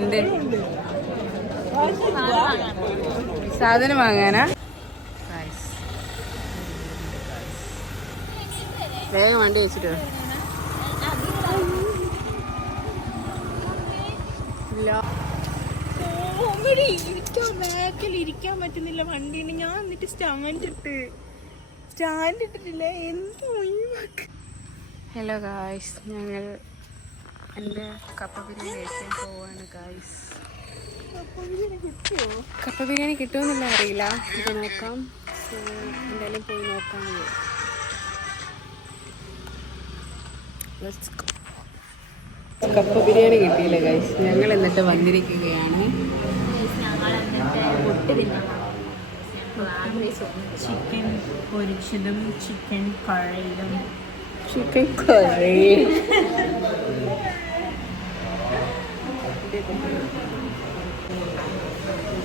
എന്ത് സാധനം വാങ്ങാനാ? വേഗം വണ്ടി വെച്ചിട്ടോ. ഇരിക്കാൻ പറ്റുന്നില്ല വണ്ടിന്. ഞാൻ എന്നിട്ട് സ്റ്റാൻഡ് ഇട്ടിട്ടില്ല. എന്ത് ഹലോ ഗായ്സ്, ഞങ്ങൾ എൻ്റെ കപ്പ ബിരിയാണി കഴിക്കാൻ പോവാണ് ഗായ്സ്. കപ്പ ബിരിയാണി കിട്ടുമെന്നില്ല അറിയില്ല. ഇത് നോക്കാം. എന്തായാലും പോയി നോക്കാം. കപ്പ ബിരിയാണി കിട്ടിയില്ല ഗൈസ്. ഞങ്ങൾ എന്നിട്ട് വന്നിരിക്കുകയാണ്. ചിക്കൻ പൊരിച്ചതും ചിക്കൻ കറിയും. ചിക്കൻ കറി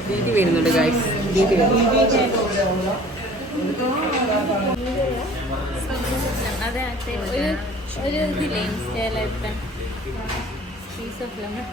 ദീദി വരുന്നുണ്ട് ഗൈസ്. ദീദി ഒരു ഇതില്ലേ ഇൻസ്റ്റയിലായിട്ട് പീസ് ഓഫ് ലെമൺ.